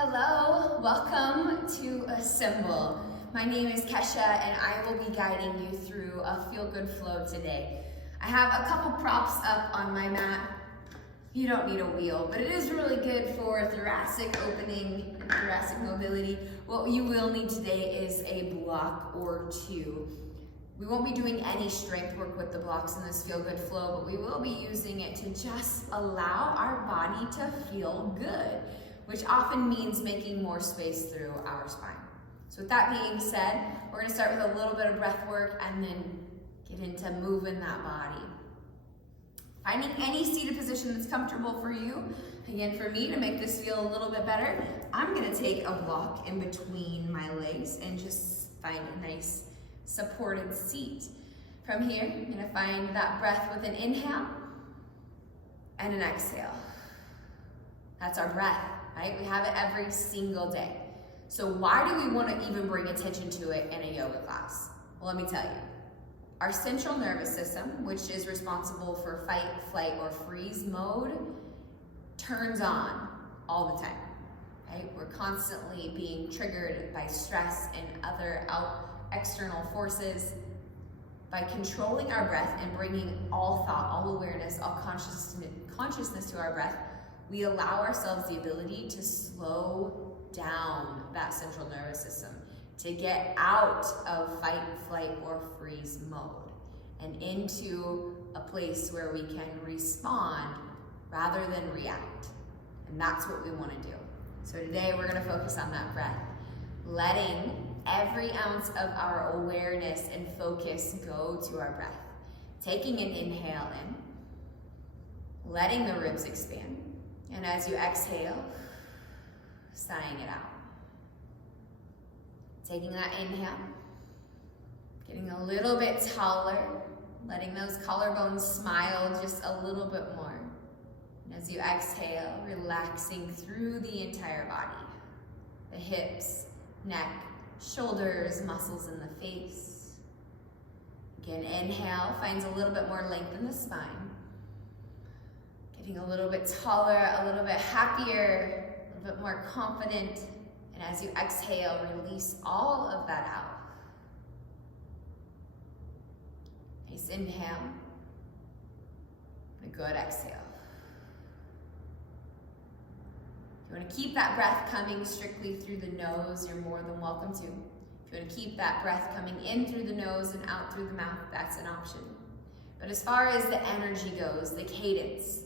Hello, welcome to Assemble. My name is Kesha and I will be guiding you through a feel-good flow today. I have a couple props up on my mat. You don't need a wheel, but it is really good for thoracic opening and thoracic mobility. What you will need today is a block or two. We won't be doing any strength work with the blocks in this feel-good flow, but we will be using it to just allow our body to feel good, which often means making more space through our spine. So with that being said, we're gonna start with a little bit of breath work and then get into moving that body. Finding any seated position that's comfortable for you. Again, for me, to make this feel a little bit better, I'm gonna take a block in between my legs and just find a nice supported seat. From here, I'm gonna find that breath with an inhale and an exhale. That's our breath. Right? We have it every single day. So why do we want to even bring attention to it in a yoga class? Well, let me tell you. Our central nervous system, which is responsible for fight, flight, or freeze mode, turns on all the time. Right? We're constantly being triggered by stress and other external forces. By controlling our breath and bringing all thought, all awareness, all consciousness to our breath, we allow ourselves the ability to slow down that central nervous system, to get out of fight, flight, or freeze mode and into a place where we can respond rather than react. And that's what we want to do. So today we're going to focus on that breath, letting every ounce of our awareness and focus go to our breath. Taking an inhale in, letting the ribs expand. And as you exhale, sighing it out. Taking that inhale, getting a little bit taller, letting those collarbones smile just a little bit more. And as you exhale, relaxing through the entire body. The hips, neck, shoulders, muscles in the face. Again, inhale finds a little bit more length in the spine. Getting a little bit taller, a little bit happier, a little bit more confident. And as you exhale, release all of that out. Nice inhale, and a good exhale. If you want to keep that breath coming strictly through the nose, you're more than welcome to. If you want to keep that breath coming in through the nose and out through the mouth, that's an option. But as far as the energy goes, the cadence,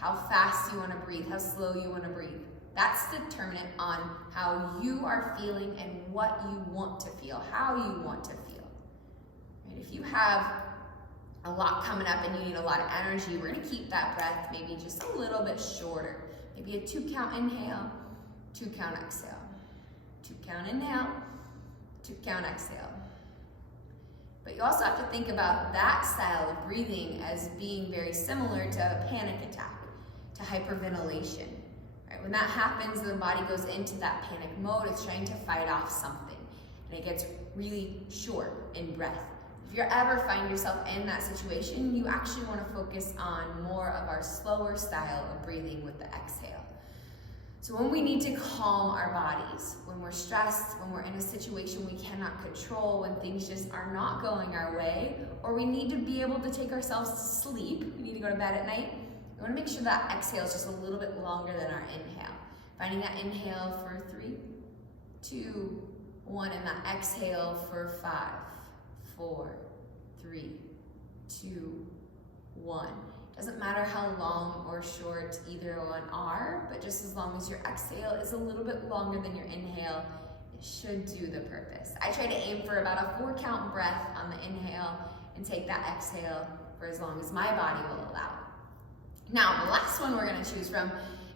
how fast you want to breathe, how slow you want to breathe. That's determinant on how you are feeling and what you want to feel, how you want to feel. Right? If you have a lot coming up and you need a lot of energy, we're going to keep that breath maybe just a little bit shorter. Maybe a 2-count inhale, 2-count exhale. 2-count inhale, 2-count exhale. But you also have to think about that style of breathing as being very similar to a panic attack, to hyperventilation. Right? When that happens, the body goes into that panic mode. It's trying to fight off something, and it gets really short in breath. If you ever find yourself in that situation, you actually want to focus on more of our slower style of breathing with the exhale. So when we need to calm our bodies, when we're stressed, when we're in a situation we cannot control, when things just are not going our way, or we need to be able to take ourselves to sleep, we need to go to bed at night, we want to make sure that exhale is just a little bit longer than our inhale. Finding that inhale for 3, 2, 1, and that exhale for 5, 4, 3, 2, 1. Doesn't matter how long or short either one are, but just as long as your exhale is a little bit longer than your inhale, it should do the purpose. I try to aim for about a 4-count breath on the inhale and take that exhale for as long as my body will allow. Now, the last one we're going to choose from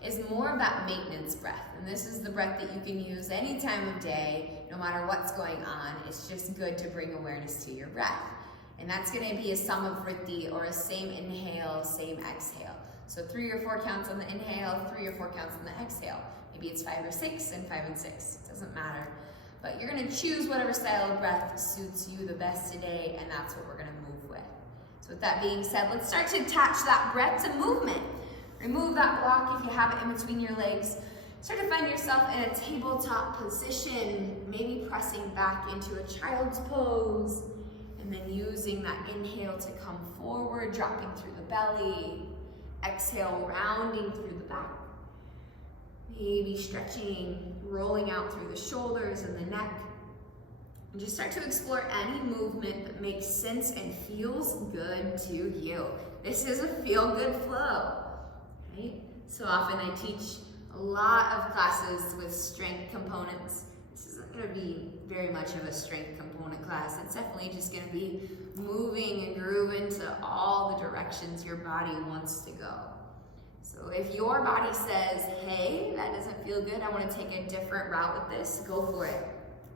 is more of that maintenance breath. And this is the breath that you can use any time of day, no matter what's going on. It's just good to bring awareness to your breath. And that's going to be a Samavritti, or a same inhale, same exhale. So 3 or 4 counts on the inhale, 3 or 4 counts on the exhale. Maybe it's 5 or 6 and 5 and 6. It doesn't matter. But you're going to choose whatever style of breath suits you the best today, and that's what we're going to move with. So with that being said, let's start to attach that breath to movement. Remove that block if you have it in between your legs. Start to find yourself yourself in a tabletop position, maybe pressing back into a child's pose, and then using that inhale to come forward, dropping through the belly. Exhale, rounding through the back. Maybe stretching, rolling out through the shoulders and the neck. And just start to explore any movement that makes sense and feels good to you. This is a feel-good flow, right? So often I teach a lot of classes with strength components. This isn't going to be very much of a strength component class. It's definitely just going to be moving and grooving to all the directions your body wants to go. So if your body says, hey, that doesn't feel good, I want to take a different route with this, go for it.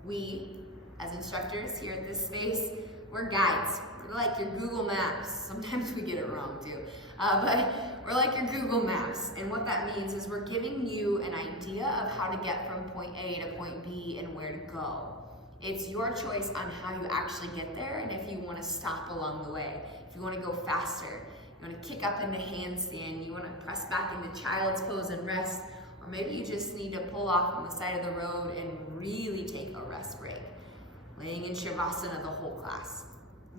We, as instructors here at this space, we're guides. We're like your Google Maps. Sometimes we get it wrong too. But we're like your Google Maps. And what that means is we're giving you an idea of how to get from point A to point B and where to go. It's your choice on how you actually get there and if you want to stop along the way. If you want to go faster, you want to kick up into handstand, you want to press back into child's pose and rest, or maybe you just need to pull off on the side of the road and really take a rest break. Laying in Shavasana the whole class.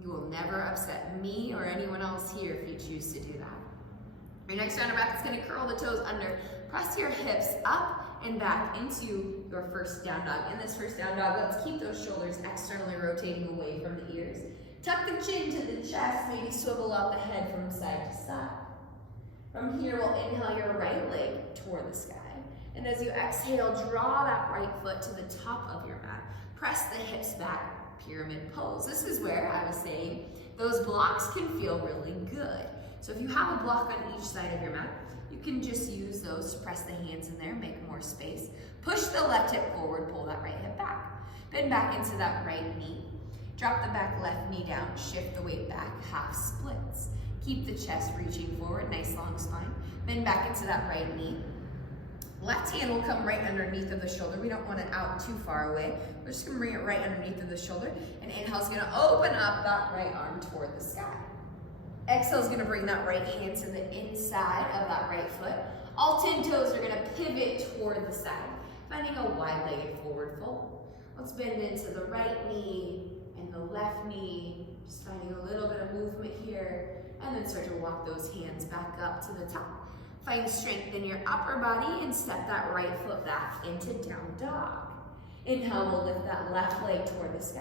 You will never upset me or anyone else here if you choose to do that. Your next round of breath is going to curl the toes under. Press your hips up and back into your first down dog. In this first down dog, let's keep those shoulders externally rotating away from the ears. Tuck the chin to the chest, maybe swivel out the head from side to side. From here, we'll inhale your right leg toward the sky. And as you exhale, draw that right foot to the top of your mat. Press the hips back, pyramid pose. This is where I was saying those blocks can feel really good. So if you have a block on each side of your mat, you can just use those to press the hands in there, make more space. Push the left hip forward, pull that right hip back. Bend back into that right knee. Drop the back left knee down, shift the weight back, half splits. Keep the chest reaching forward, nice long spine. Bend back into that right knee. Left hand will come right underneath of the shoulder. We don't want it out too far away. We're just gonna bring it right underneath of the shoulder. And inhale's gonna open up that right arm toward the sky. Exhale's gonna bring that right hand to the inside of that right foot. All 10 toes are gonna pivot toward the side, finding a wide-legged forward fold. Let's bend into the right knee and the left knee, just finding a little bit of movement here, and then start to walk those hands back up to the top. Find strength in your upper body and step that right foot back into down dog. Inhale, we'll lift that left leg toward the sky.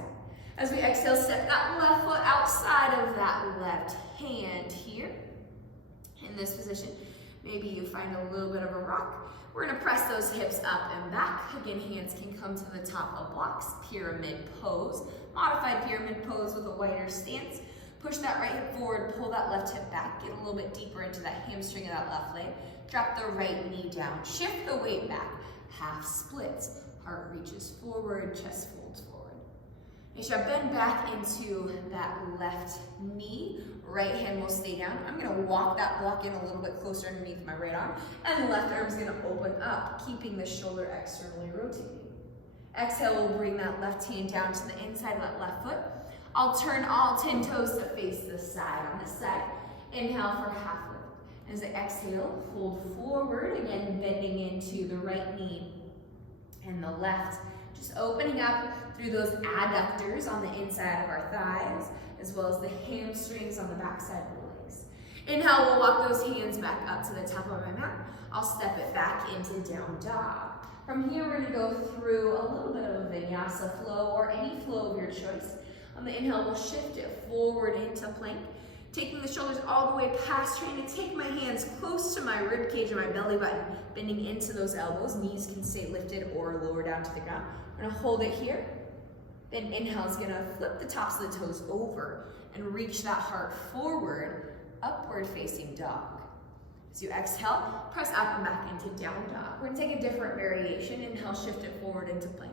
As we exhale, step that left foot outside of that left hand here. In this position, maybe you find a little bit of a rock. We're gonna press those hips up and back. Again, hands can come to the top of blocks. Pyramid pose, modified pyramid pose with a wider stance. Push that right hip forward, pull that left hip back, get a little bit deeper into that hamstring of that left leg. Drop the right knee down, shift the weight back, half splits. Heart reaches forward, chest folds forward. Make sure I bend back into that left knee. Right hand will stay down. I'm gonna walk that block in a little bit closer underneath my right arm, and the left arm's gonna open up, keeping the shoulder externally rotating. Exhale, we'll bring that left hand down to the inside of that left foot. I'll turn all 10 toes to face the side. On this side, inhale for half lift. As I exhale, fold forward, again bending into the right knee and the left. Just opening up through those adductors on the inside of our thighs, as well as the hamstrings on the back side of the legs. Inhale, we'll walk those hands back up to the top of my mat. I'll step it back into down dog. From here, we're gonna go through a little bit of a vinyasa flow or any flow of your choice. On the inhale, we'll shift it forward into plank, taking the shoulders all the way past, trying to take my hands close to my rib cage and my belly button, bending into those elbows. Knees can stay lifted or lower down to the ground. We're gonna hold it here. Then inhale is gonna flip the tops of the toes over and reach that heart forward, upward facing dog. As you exhale, press up and back into down dog. We're gonna take a different variation. Inhale, shift it forward into plank.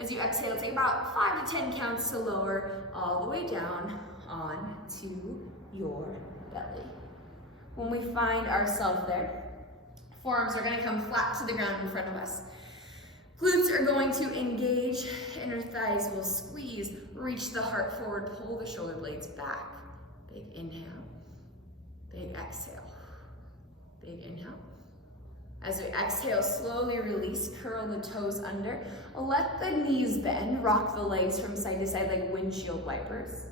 As you exhale, take about 5 to 10 counts to lower all the way down onto your belly. When we find ourselves there, forearms are gonna come flat to the ground in front of us. Glutes are going to engage, inner thighs will squeeze, reach the heart forward, pull the shoulder blades back. Big inhale, big exhale. Big inhale, As we exhale, slowly release, curl the toes under. Let the knees bend, rock the legs from side to side like windshield wipers.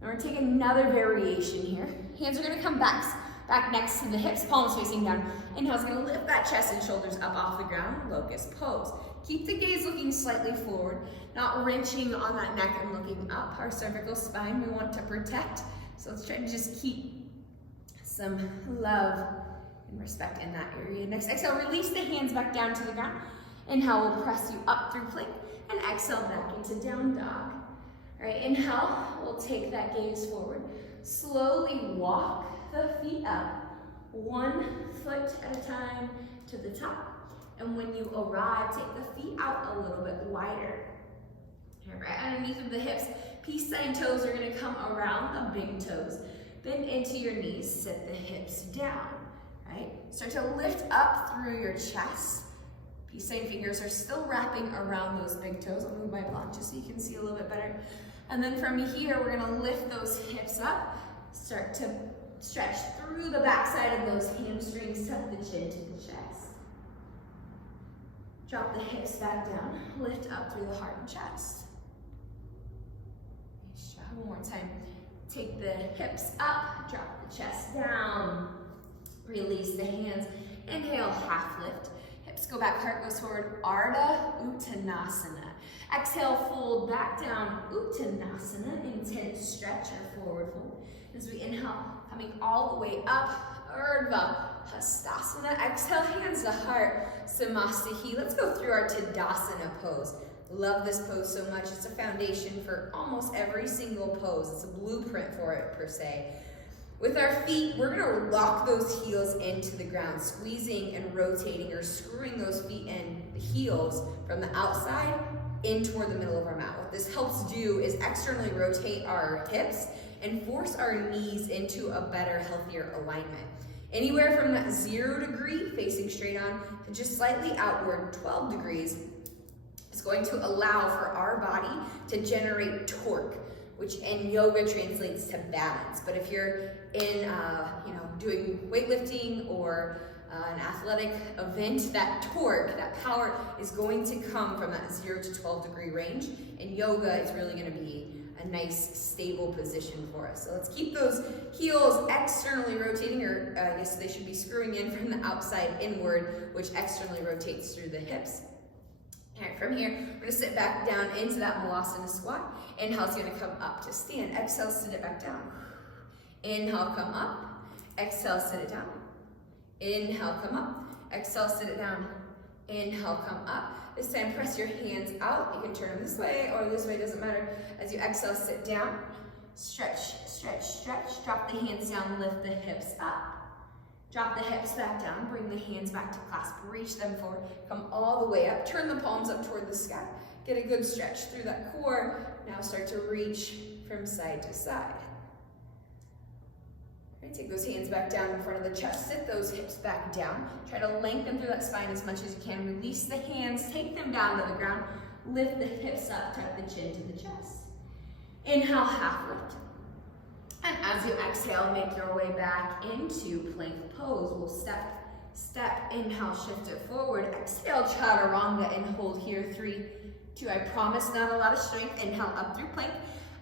And we're gonna take another variation here. Hands are gonna come back next to the hips, palms facing down. Inhale's gonna lift that chest and shoulders up off the ground, locust pose. Keep the gaze looking slightly forward, not wrenching on that neck and looking up. Our cervical spine we want to protect. So let's try to just keep some love and respect in that area. Next, exhale, release the hands back down to the ground. Inhale, we'll press you up through plank, and exhale back into down dog. All right, inhale, we'll take that gaze forward. Slowly walk the feet up, 1 foot at a time to the top. And when you arrive, take the feet out a little bit wider. Right underneath of the hips, peace sign toes are gonna come around the big toes. Bend into your knees, sit the hips down, right? Start to lift up through your chest. Peace sign fingers are still wrapping around those big toes. I'll move my block just so you can see a little bit better. And then from here, we're gonna lift those hips up, start to stretch through the backside of those hamstrings, tuck the chin to the chest. Drop the hips back down, lift up through the heart and chest. Nice job. One more time. Take the hips up, drop the chest down, release the hands. Inhale, half lift. Hips go back, heart goes forward, Ardha Uttanasana. Exhale, fold back down, Uttanasana, intense stretch or forward fold. As we inhale, coming all the way up, Urdhva Hastasana. Exhale, hands to heart, Samasthiti. Let's go through our Tadasana pose. Love this pose so much. It's a foundation for almost every single pose. It's a blueprint for it, per se. With our feet, we're gonna lock those heels into the ground, squeezing and rotating or screwing those feet in, the heels, from the outside in toward the middle of our mat. What this helps do is externally rotate our hips and force our knees into a better, healthier alignment. Anywhere from that 0 degree, facing straight on, to just slightly outward, 12 degrees, is going to allow for our body to generate torque, which in yoga translates to balance. But if you're in, doing weightlifting or an athletic event, that torque, that power is going to come from that 0 to 12 degree range. And yoga is really gonna be a nice, stable position for us. So let's keep those heels externally rotating, or I guess they should be screwing in from the outside inward, which externally rotates through the hips. All right, from here, we're gonna sit back down into that Malasana squat. Inhale's gonna come up to stand. Exhale, sit it back down. Inhale, come up. Exhale, sit it down. Inhale, come up. Exhale, sit it down. Inhale, come up. This time, press your hands out. You can turn them this way or this way, doesn't matter. As you exhale, sit down. Stretch, stretch, stretch. Drop the hands down, lift the hips up. Drop the hips back down, bring the hands back to clasp, reach them forward, come all the way up, turn the palms up toward the sky. Get a good stretch through that core. Now start to reach from side to side. Right, take those hands back down in front of the chest, sit those hips back down. Try to lengthen through that spine as much as you can. Release the hands, take them down to the ground, lift the hips up, tuck the chin to the chest. Inhale, half lift. And as you exhale, make your way back into plank pose. We'll step, inhale, shift it forward. Exhale, chaturanga, and hold here. 3, 2, I promise not a lot of strength. Inhale, up through plank.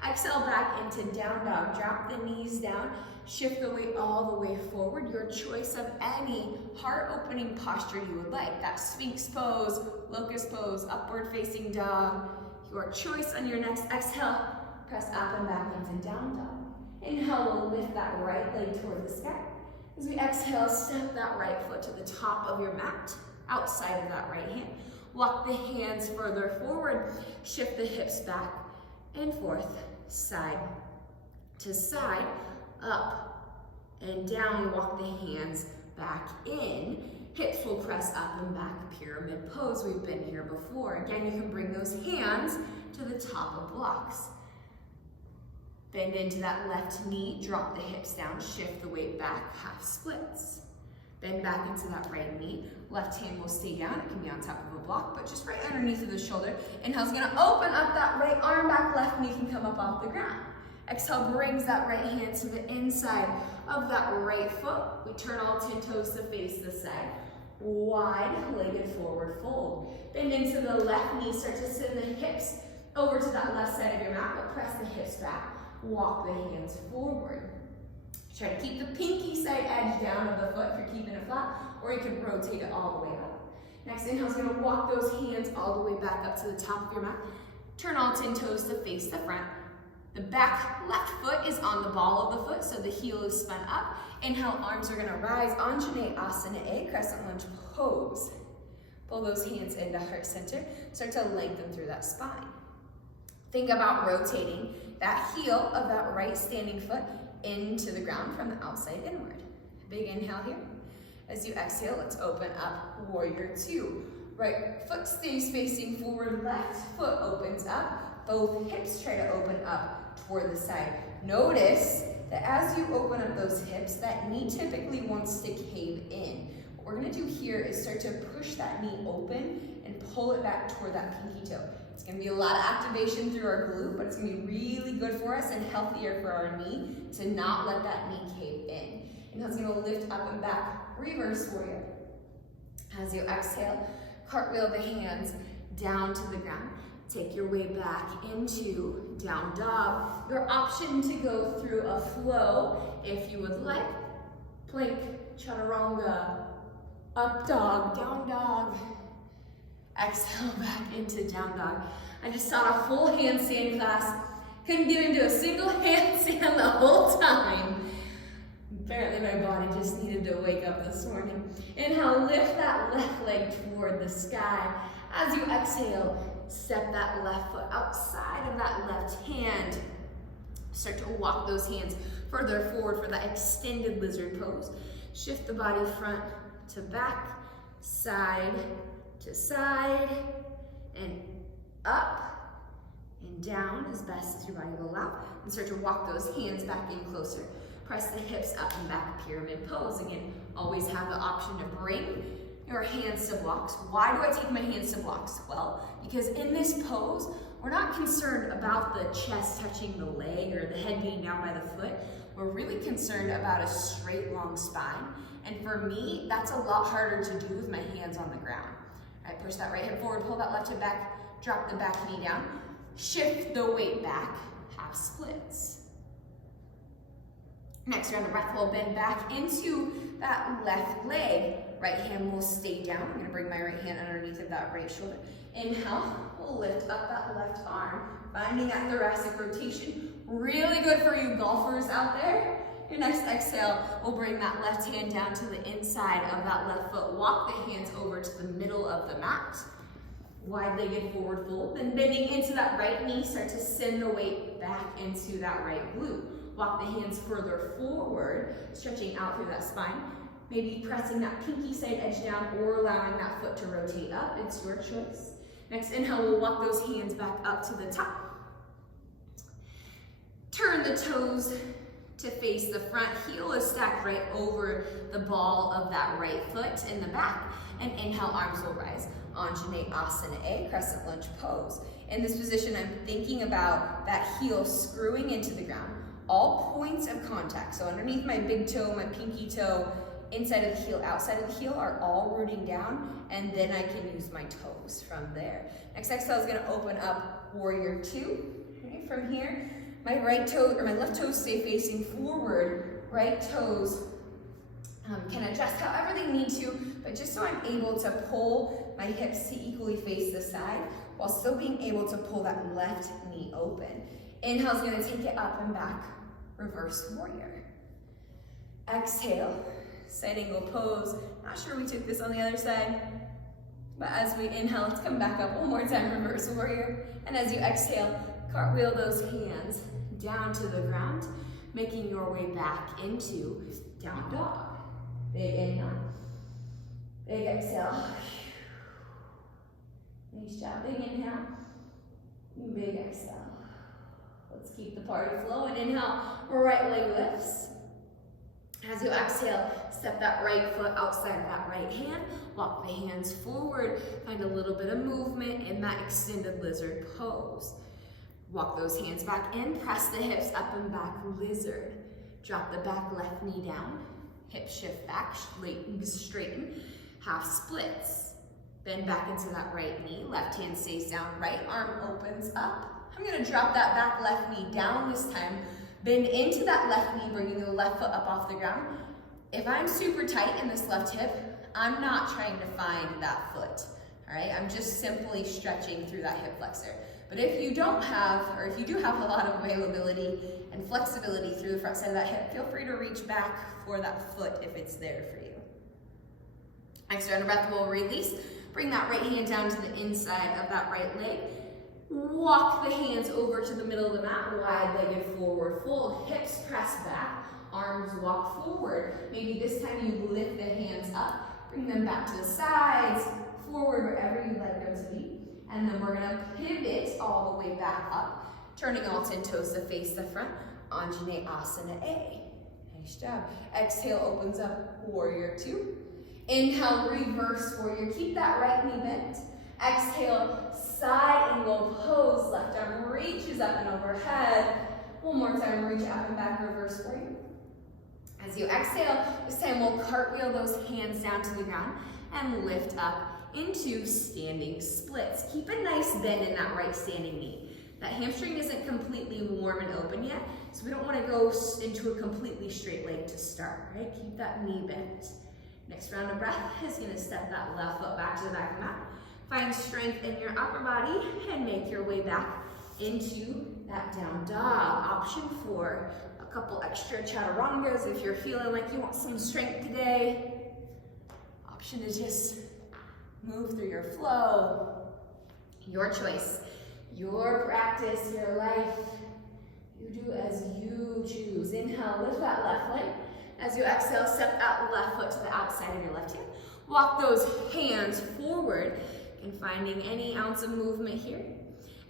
Exhale, back into down dog. Drop the knees down. Shift the weight all the way forward. Your choice of any heart-opening posture you would like. That Sphinx pose, locust pose, upward facing dog. Your choice on your next exhale. Press up and back into down dog. Inhale, we'll lift that right leg toward the sky. As we exhale, step that right foot to the top of your mat, outside of that right hand. Walk the hands further forward. Shift the hips back and forth, side to side, up and down. Walk the hands back in. Hips will press up and back, pyramid pose. We've been here before. Again, you can bring those hands to the top of blocks. Bend into that left knee, drop the hips down, shift the weight back, half splits. Bend back into that right knee. Left hand will stay down. It can be on top of a block, but just right underneath of the shoulder. Inhale's gonna open up that right arm back, left knee can come up off the ground. Exhale brings that right hand to the inside of that right foot. We turn all 10 toes to face the side. wide-legged forward fold. Bend into the left knee, start to send the hips over to that left side of your mat, but press the hips back. Walk the hands forward. Try to keep the pinky side edge down of the foot if you're keeping it flat, or you can rotate it all the way up. Next inhale is gonna walk those hands all the way back up to the top of your mat. Turn all 10 toes to face the front. The back left foot is on the ball of the foot, so the heel is spun up. Inhale, arms are gonna rise, Anjaneyasana A, crescent lunge pose. Pull those hands into heart center. Start to lengthen through that spine. Think about rotating that heel of that right standing foot into the ground from the outside inward. Big inhale here. As you exhale, let's open up warrior two. Right foot stays facing forward, left foot opens up. Both hips try to open up toward the side. Notice that as you open up those hips, that knee typically wants to cave in. What we're gonna do here is start to push that knee open and pull it back toward that pinky toe. It's gonna be a lot of activation through our glute, but it's gonna be really good for us and healthier for our knee to not let that knee cave in. Inhale's gonna lift up and back, reverse warrior. As you exhale, cartwheel the hands down to the ground. Take your way back into down dog. Your option to go through a flow if you would like. Plank, chaturanga, up dog, down dog. Exhale back into down dog. I just taught a full handstand class. Couldn't get into a single handstand the whole time. Apparently my body just needed to wake up this morning. Inhale, lift that left leg toward the sky. As you exhale, step that left foot outside of that left hand. Start to walk those hands further forward for that extended lizard pose. Shift the body front to back, side to side, and up and down as best as your body will allow. And start to walk those hands back in closer. Press the hips up and back, pyramid pose. Again, always have the option to bring your hands to blocks. Why do I take my hands to blocks? Well, because in this pose, we're not concerned about the chest touching the leg or the head being down by the foot. We're really concerned about a straight, long spine. And for me, that's a lot harder to do with my hands on the ground. All right, push that right hip forward, pull that left hip back, drop the back knee down, shift the weight back, half splits. Next, around the breath, we'll bend back into that left leg. Right hand will stay down. I'm gonna bring my right hand underneath of that right shoulder. Inhale, we'll lift up that left arm, finding that thoracic rotation. Really good for you golfers out there. Your next exhale, we'll bring that left hand down to the inside of that left foot. Walk the hands over to the middle of the mat. Wide-legged forward fold. Then bending into that right knee, start to send the weight back into that right glute. Walk the hands further forward, stretching out through that spine. Maybe pressing that pinky side edge down or allowing that foot to rotate up. It's your choice. Next inhale, we'll walk those hands back up to the top. Turn the toes to face the front. Heel is stacked right over the ball of that right foot in the back. And inhale, arms will rise. Anjaneyasana A, crescent lunge pose. In this position, I'm thinking about that heel screwing into the ground. All points of contact, so underneath my big toe, my pinky toe, inside of the heel, outside of the heel are all rooting down, and then I can use my toes from there. Next exhale is gonna open up warrior two. Okay, from here, my right toe, or my left toes stay facing forward. Right toes can adjust however they need to, but just so I'm able to pull my hips to equally face the side, while still being able to pull that left knee open. Inhale is gonna take it up and back, reverse warrior. Exhale, side angle pose. Not sure we took this on the other side, but as we inhale, let's come back up one more time, reverse warrior. And as you exhale, cartwheel those hands down to the ground, making your way back into down dog. Big inhale, big exhale. Nice job, big inhale, big exhale. Let's keep the party flowing. Inhale, right leg lifts. As you exhale, step that right foot outside of that right hand. Walk the hands forward. Find a little bit of movement in that extended lizard pose. Walk those hands back in. Press the hips up and back, lizard. Drop the back left knee down. Hip shift back, legs straighten. half splits. Bend back into that right knee, left hand stays down, right arm opens up. I'm gonna drop that back left knee down this time. Bend into that left knee, bringing the left foot up off the ground. If I'm super tight in this left hip, I'm not trying to find that foot, all right? I'm just simply stretching through that hip flexor. But if you don't have, or if you do have a lot of availability and flexibility through the front side of that hip, feel free to reach back for that foot if it's there for you. Next round of breath, we'll release. Bring that right hand down to the inside of that right leg. Walk the hands over to the middle of the mat, wide-legged forward fold, hips press back, arms walk forward. Maybe this time you lift the hands up, bring them back to the sides, forward wherever you'd like them to be. And then we're gonna pivot all the way back up, turning all 10 toes to face the front, Anjaneyasana A. Nice job. Exhale, opens up, warrior two. Inhale, reverse warrior. Keep that right knee bent. Exhale, side angle pose. Left arm reaches up and overhead. One more time, reach up and back, reverse warrior. As you exhale, this time we'll cartwheel those hands down to the ground and lift up into standing splits. Keep a nice bend in that right standing knee. That hamstring isn't completely warm and open yet, so we don't want to go into a completely straight leg to start, right? Keep that knee bent. Next round of breath is going to step that left foot back to the back of the mat. Find strength in your upper body and make your way back into that down dog. Option for a couple extra chaturangas if you're feeling like you want some strength today. Option to just move through your flow. Your choice, your practice, your life. You do as you choose. Inhale, lift that left leg. As you exhale, step that left foot to the outside of your left hand. Walk those hands forward and finding any ounce of movement here.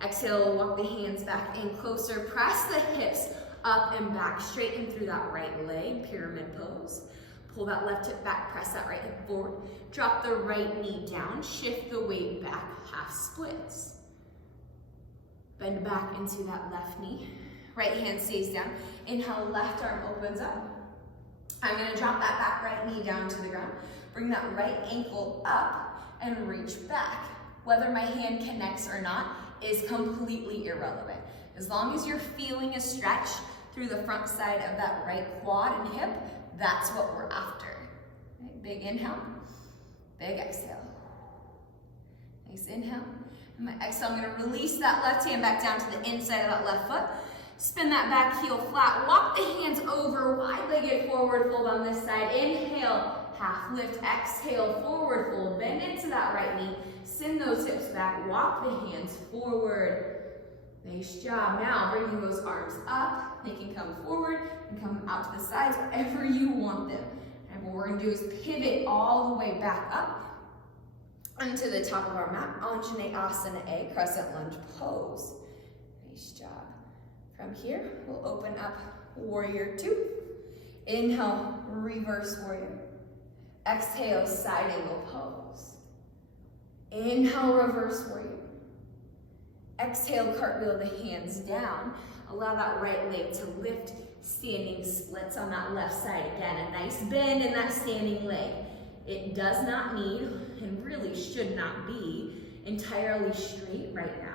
Exhale, walk the hands back in closer. Press the hips up and back, straighten through that right leg, pyramid pose. Pull that left hip back, press that right hip forward. Drop the right knee down, shift the weight back, half splits. Bend back into that left knee. Right hand stays down. Inhale, left arm opens up. I'm gonna drop that back right knee down to the ground. Bring that right ankle up and reach back. Whether my hand connects or not is completely irrelevant. As long as you're feeling a stretch through the front side of that right quad and hip, that's what we're after. Right? Big inhale, big exhale. Nice inhale. And my exhale, I'm gonna release that left hand back down to the inside of that left foot. Spin that back heel flat. Walk the hands over, wide-legged forward fold on this side. Inhale, half lift. Exhale, forward fold. Bend into that right knee. Send those hips back. Walk the hands forward. Nice job. Now, bringing those arms up. They can come forward and come out to the sides, wherever you want them. And what we're gonna do is pivot all the way back up onto the top of our mat. Anjaneyasana A, crescent lunge pose. Nice job. From here, we'll open up warrior two. Inhale, reverse warrior. Exhale, side angle pose. Inhale, reverse warrior. Exhale, cartwheel the hands down. Allow that right leg to lift, standing splits on that left side. Again, a nice bend in that standing leg. It does not need, and really should not be, entirely straight right now.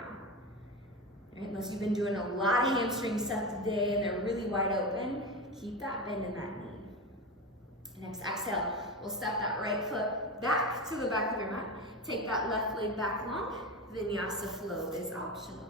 Right, unless you've been doing a lot of hamstring sets today and they're really wide open, keep that bend in that knee. Next exhale, we'll step that right foot back to the back of your mat. Take that left leg back long. Vinyasa flow is optional.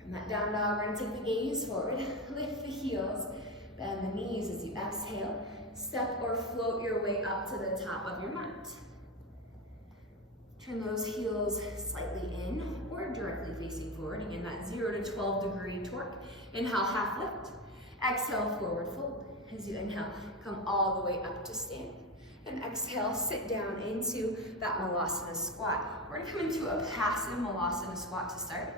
From that down dog, we're gonna take the gaze forward, lift the heels, bend the knees as you exhale. Step or float your way up to the top of your mat. Turn those heels slightly in or directly facing forward. Again, that 0 to 12 degree torque. Inhale, half lift. Exhale, forward fold. As you inhale, come all the way up to stand. And exhale, sit down into that Malasana squat. We're gonna come into a passive Malasana squat to start.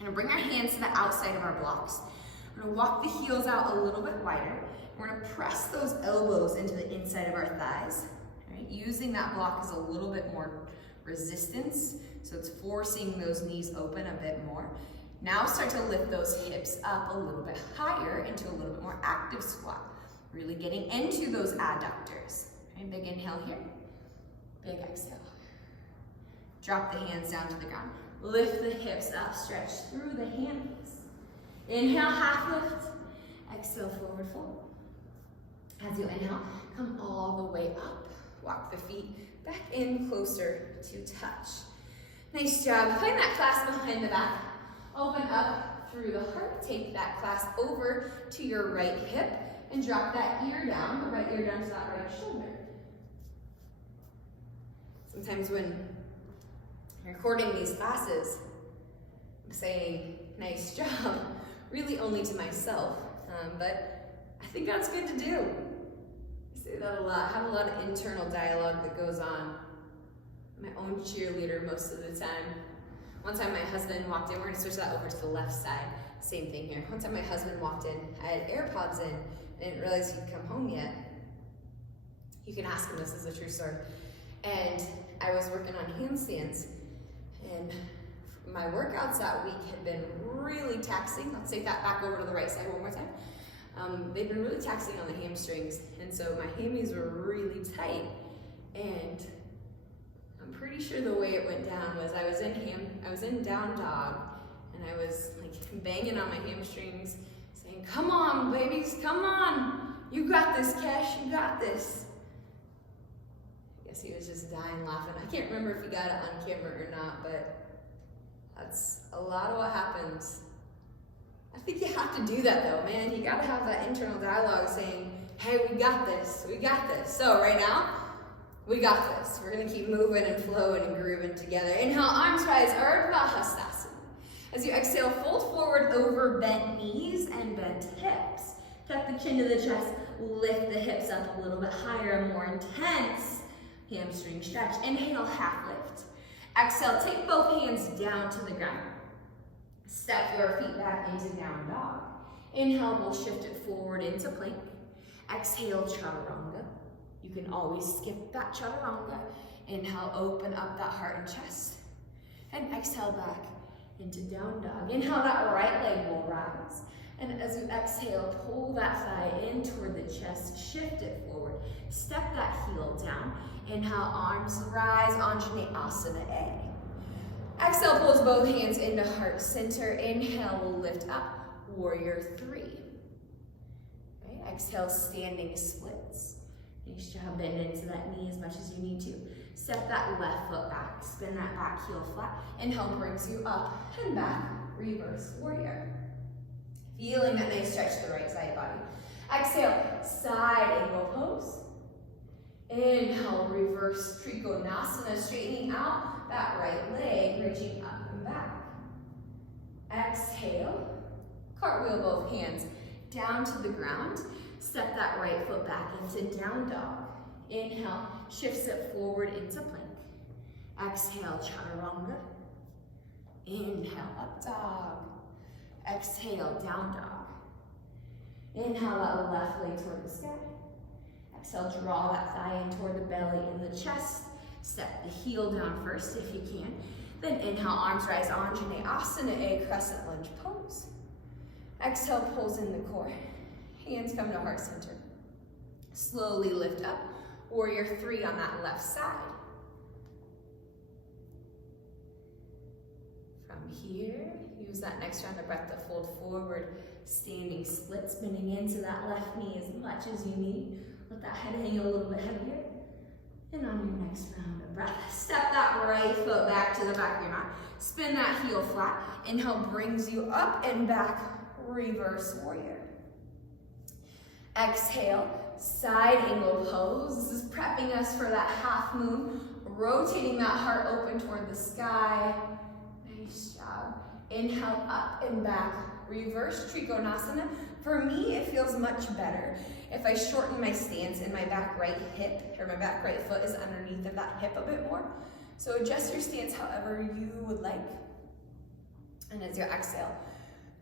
We're gonna bring our hands to the outside of our blocks. We're gonna walk the heels out a little bit wider. We're gonna press those elbows into the inside of our thighs. using that block as a little bit more resistance. So it's forcing those knees open a bit more. Now start to lift those hips up a little bit higher into a little bit more active squat. Really getting into those adductors. Okay, big inhale here, big exhale. Drop the hands down to the ground. Lift the hips up, stretch through the hands. Inhale, half lift. Exhale, forward fold. As you inhale, come all the way up. Walk the feet back in closer to touch. Nice job. Find that clasp behind the back. Open up through the heart. Take that clasp over to your right hip and drop that ear down, the right ear down to that right shoulder. Sometimes when recording these classes, I'm saying, nice job, really only to myself, but I think that's good to do. I say that a lot, have a lot of internal dialogue that goes on. I'm my own cheerleader most of the time. One time my husband walked in, we're gonna switch that over to the left side, same thing here. One time my husband walked in, I had AirPods in, I didn't realize he'd come home yet. You can ask him, this is a true story. And I was working on handstands, and my workouts that week had been really taxing. Let's take that back over to the right side one more time. They've been really taxing on the hamstrings, and so my hammies were really tight. And I'm pretty sure the way it went down was I was in down dog, and I was like banging on my hamstrings, saying, "Come on, babies, come on! You got this, Cash, you got this." I guess he was just dying laughing. I can't remember if he got it on camera or not, but that's a lot of what happens. I think you have to do that though, man. You gotta have that internal dialogue saying, hey, we got this, we got this. So right now, we got this. We're gonna keep moving and flowing and grooving together. Inhale, arms rise, Ardha Hastasana. As you exhale, fold forward over bent knees and bent hips. Tuck the chin to the chest, lift the hips up a little bit higher, more intense. Hamstring stretch. Inhale, half lift. Exhale, take both hands down to the ground. Step your feet back into down dog. Inhale, we'll shift it forward into plank. Exhale, chaturanga. You can always skip that chaturanga. Inhale, open up that heart and chest. And exhale back into down dog. Inhale, that right leg will rise. And as you exhale, pull that thigh in toward the chest, shift it forward. Step that heel down. Inhale, arms rise, Anjaneyasana A. Exhale, pulls both hands into heart center. Inhale, we'll lift up, warrior three. Okay, exhale, standing splits. Nice job, bend into that knee as much as you need to. Step that left foot back, spin that back heel flat. Inhale brings you up and back, reverse warrior. Feeling that nice stretch to the right side body. Exhale, side angle pose. Inhale, reverse Trikonasana, straightening out that right leg, reaching up and back. Exhale, cartwheel both hands down to the ground. Step that right foot back into down dog. Inhale, shifts it forward into plank. Exhale, chaturanga. Inhale, up dog. Exhale, down dog. Inhale, that left leg toward the sky. Exhale, draw that thigh in toward the belly and the chest. Step the heel down first if you can. Then inhale, arms rise, Anjaneyasana A, crescent lunge pose. Exhale, pulls in the core. Hands come to heart center. Slowly lift up, warrior three on that left side. From here, use that next round of breath to fold forward, standing split, spinning into that left knee as much as you need. Let that head hang a little bit heavier. And on your next round of breath, step that right foot back to the back of your mat. Spin that heel flat. Inhale brings you up and back, reverse warrior. Exhale, side angle pose. This is prepping us for that half moon, rotating that heart open toward the sky. Nice job. Inhale, up and back, reverse Trikonasana. For me, it feels much better if I shorten my stance and my back right hip, or my back right foot is underneath of that hip a bit more. So adjust your stance however you would like. And as you exhale,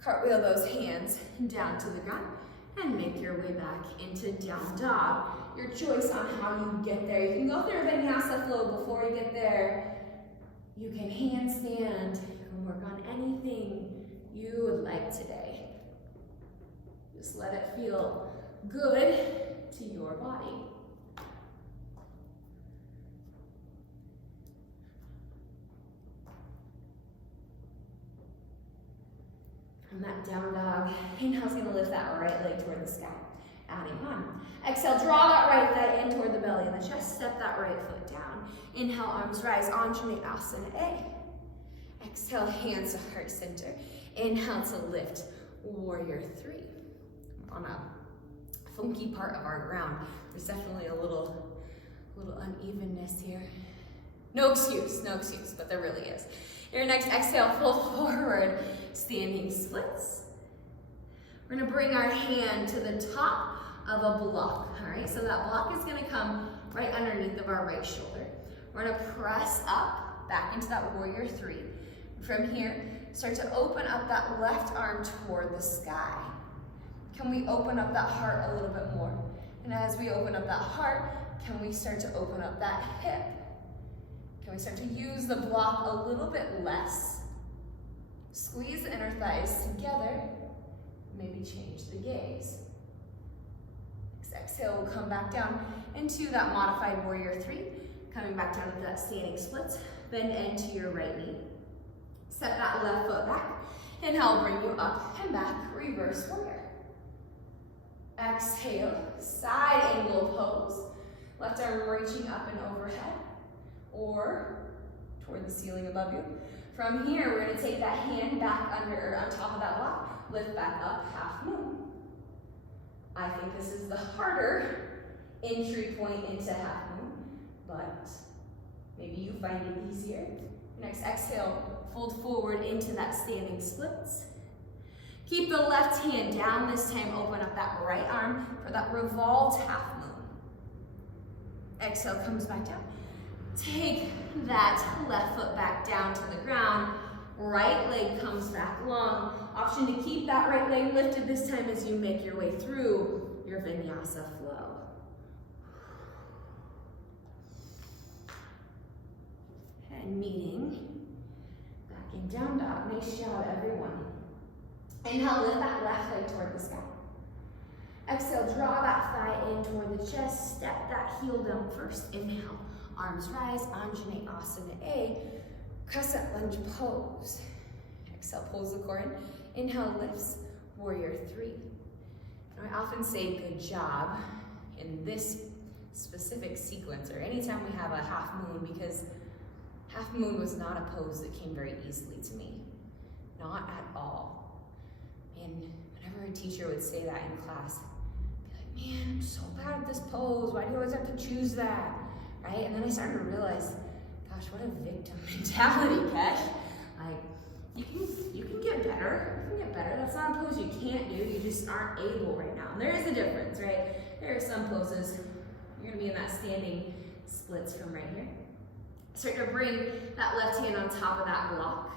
cartwheel those hands down to the ground. and make your way back into down dog. Your choice on how you get there. You can go through a vinyasa flow before you get there. You can handstand and work on anything you would like today. Just let it feel good to your body. From that down dog, inhale's gonna lift that right leg toward the sky. Adding on. Exhale, draw that right thigh in toward the belly and the chest. Step that right foot down. Inhale, arms rise, Anjaneyasana A. Exhale, hands to heart center. Inhale to lift, warrior three. On a funky part of our ground, there's definitely a little unevenness here. No excuse, but there really is. Your next exhale, fold forward, standing splits. We're gonna bring our hand to the top of a block, all right? So that block is gonna come right underneath of our right shoulder. We're gonna press up, back into that warrior three. From here, start to open up that left arm toward the sky. Can we open up that heart a little bit more? And as we open up that heart, can we start to open up that hip? Can we start to use the block a little bit less? Squeeze the inner thighs together. Maybe change the gaze. Next exhale, we'll come back down into that modified warrior three. Coming back down into that standing splits. Bend into your right knee. Step that left foot back. Inhale, bring you up and back, reverse warrior. Exhale, side angle pose. Left arm reaching up and overhead or toward the ceiling above you. From here, we're gonna take that hand back under or on top of that block, lift back up, half moon. I think this is the harder entry point into half moon, but maybe you find it easier. Next exhale, fold forward into that standing splits. Keep the left hand down. This time, open up that right arm for that revolved half moon. Exhale, comes back down. Take that left foot back down to the ground. Right leg comes back long. Option to keep that right leg lifted this time as you make your way through your vinyasa flow. And meeting back in down dog. Nice job, everyone. Inhale, lift that left leg toward the sky. Exhale, draw that thigh in toward the chest. Step that heel down first. Inhale, arms rise, Anjaneyasana A. Crescent lunge pose. Exhale, pulls the core in. Inhale, lifts, warrior three. And I often say good job in this specific sequence or anytime we have a half moon, because half moon was not a pose that came very easily to me. Not at all. And whenever a teacher would say that in class, I'd be like, man, I'm so bad at this pose. Why do you always have to choose that? Right? And then I started to realize, gosh, what a victim mentality, Kesh. Like, you can get better. You can get better. That's not a pose you can't do. You just aren't able right now. And there is a difference, right? There are some poses. You're gonna be in that standing splits from right here. Start to bring that left hand on top of that block,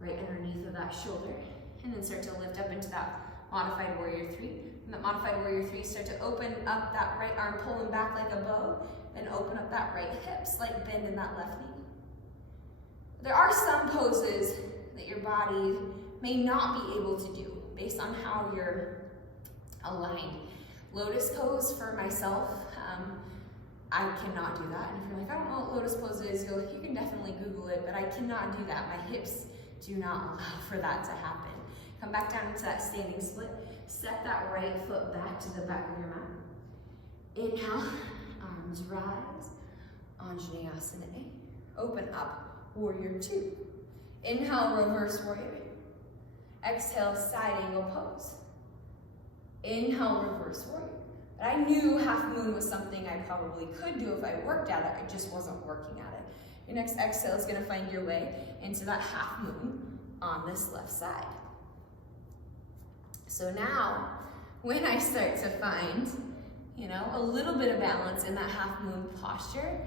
right underneath of that shoulder. And then start to lift up into that modified warrior three. From that modified warrior three, start to open up that right arm, pulling back like a bow, and open up that right hip, slight bend in that left knee. There are some poses that your body may not be able to do based on how you're aligned. Lotus pose for myself, I cannot do that. And if you're like, I don't know what lotus pose is, you can definitely Google it, but I cannot do that. My hips do not allow for that to happen. Come back down into that standing split. Step that right foot back to the back of your mat. Inhale, arms rise, Anjaneyasana A. Open up, warrior two. Inhale, reverse warrior. Exhale, side angle pose. Inhale, reverse warrior. But I knew half moon was something I probably could do if I worked at it. I just wasn't working at it. Your next exhale is gonna find your way into that half moon on this left side. So now, when I start to find, a little bit of balance in that half moon posture,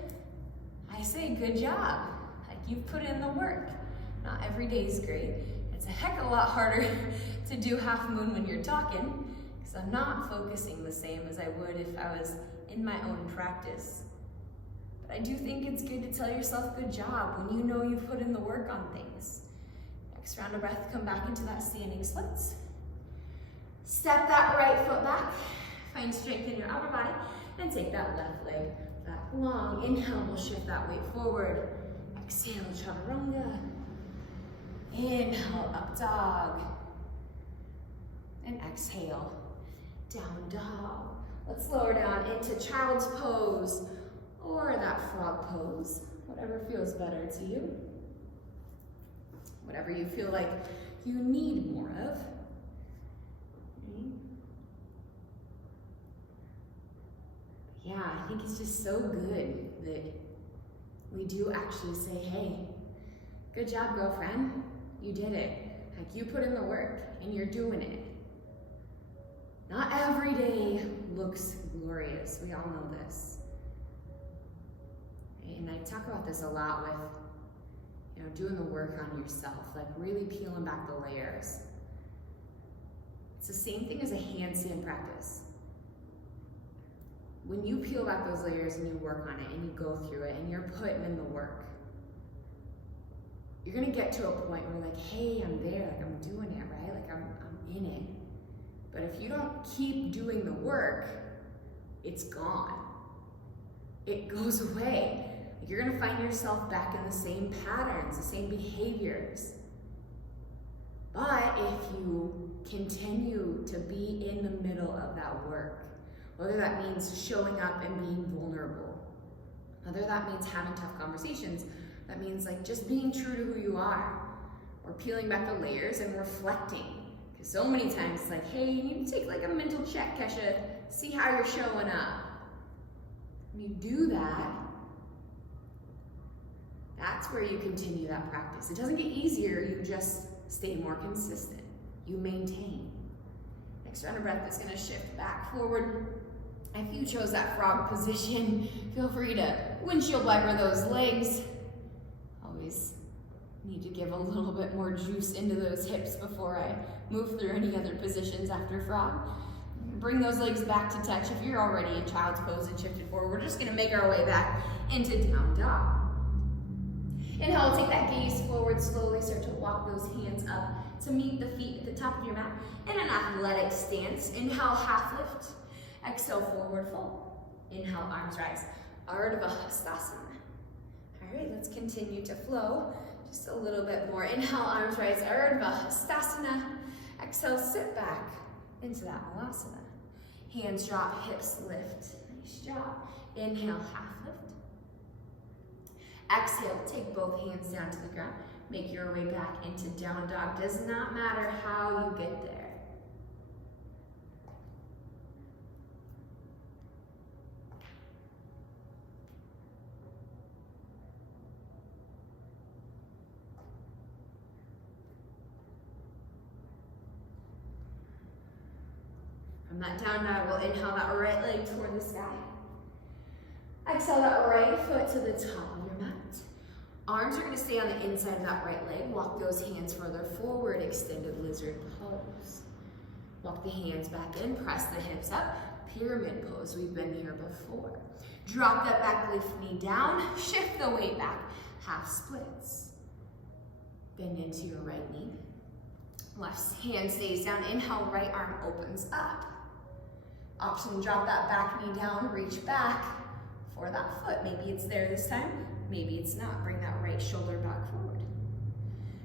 I say, good job. Like, you've put in the work. Not every day is great, and It's a heck of a lot harder to do half moon when you're talking, because I'm not focusing the same as I would if I was in my own practice. But I do think it's good to tell yourself good job when you know you've put in the work on things. Next round of breath, come back into that standing splits. Step that right foot back, find strength in your upper body, and take that left leg back long. Inhale, we'll shift that weight forward. Exhale, chaturanga. Inhale, up dog. And exhale, down dog. Let's lower down into child's pose or that frog pose, whatever feels better to you. Whatever you feel like you need more of. Yeah, I think it's just so good that we do actually say, hey, good job, girlfriend. You did it. Like, you put in the work and you're doing it. Not every day looks glorious. We all know this. And I talk about this a lot with, doing the work on yourself, like really peeling back the layers. It's the same thing as a handstand practice. When you peel back those layers and you work on it and you go through it and you're putting in the work, you're gonna get to a point where like, hey, I'm there, like I'm doing it, right? Like I'm in it. But if you don't keep doing the work, it's gone. It goes away. You're gonna find yourself back in the same patterns, the same behaviors. But if you continue to be in the middle of that work, whether that means showing up and being vulnerable, whether that means having tough conversations, that means like just being true to who you are, or peeling back the layers and reflecting. Because so many times it's like, hey, you need to take like a mental check, Kesha, see how you're showing up. When you do that, that's where you continue that practice. It doesn't get easier, you just stay more consistent. You maintain. Next round of breath is gonna shift back, forward. If you chose that frog position, feel free to windshield wiper those legs. Always need to give a little bit more juice into those hips before I move through any other positions after frog. Bring those legs back to touch. If you're already in child's pose and shifted forward, we're just gonna make our way back into down dog. Inhale, take that gaze forward, slowly start to walk those hands up to meet the feet at the top of your mat in an athletic stance. Inhale, half lift. Exhale, forward fold. Inhale, arms rise. Ardha Hastasana. All right, let's continue to flow just a little bit more. Inhale, arms rise, Ardha Hastasana. Exhale, sit back into that Malasana. Hands drop, hips lift. Nice job. Inhale, half lift. Exhale, take both hands down to the ground. Make your way back into down dog. Does not matter how you get there. From that down dog, we'll inhale that right leg toward the sky. Exhale that right foot to the top of your mat. Arms are going to stay on the inside of that right leg. Walk those hands further forward, extended lizard pose. Walk the hands back in, press the hips up. Pyramid pose, we've been here before. Drop that back, lift knee down, shift the weight back. Half splits. Bend into your right knee. Left hand stays down. Inhale, right arm opens up. Option, drop that back knee down, reach back for that foot. Maybe it's there this time, maybe it's not. Bring that right shoulder back forward.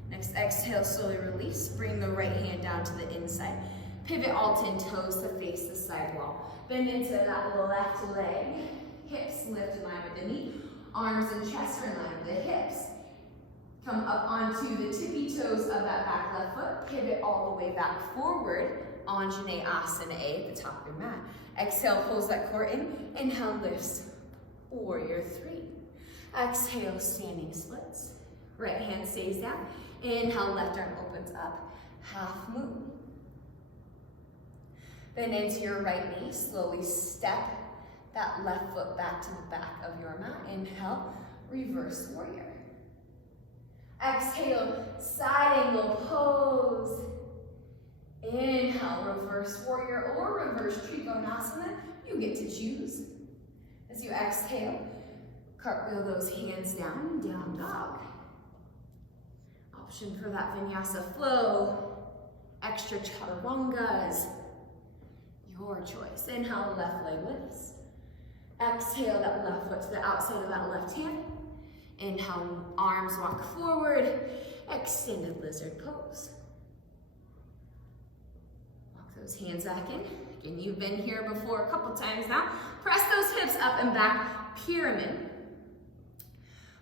Next, exhale, slowly release. Bring the right hand down to the inside. Pivot all 10 toes to face the side wall. Bend into that left leg. Hips lift in line with the knee. Arms and chest are in line with the hips. Come up onto the tippy toes of that back left foot. Pivot all the way back forward. Anjaneyasana A at the top of your mat. Exhale, pulls that core in. Inhale, lifts. Warrior 3. Exhale, standing splits. Right hand stays down. Inhale, left arm opens up. Half moon. Bend into your right knee. Slowly step that left foot back to the back of your mat. Inhale, reverse warrior. Exhale, side angle pose. Inhale, reverse warrior or reverse trikonasana. You get to choose. As you exhale, cartwheel those hands down, down dog. Option for that vinyasa flow. Extra chaturangas. Your choice. Inhale, left leg lifts. Exhale, that left foot to the outside of that left hand. Inhale, arms walk forward. Extended lizard pose. Walk those hands back in. Again, you've been here before a couple times now. Press those hips up and back, pyramid.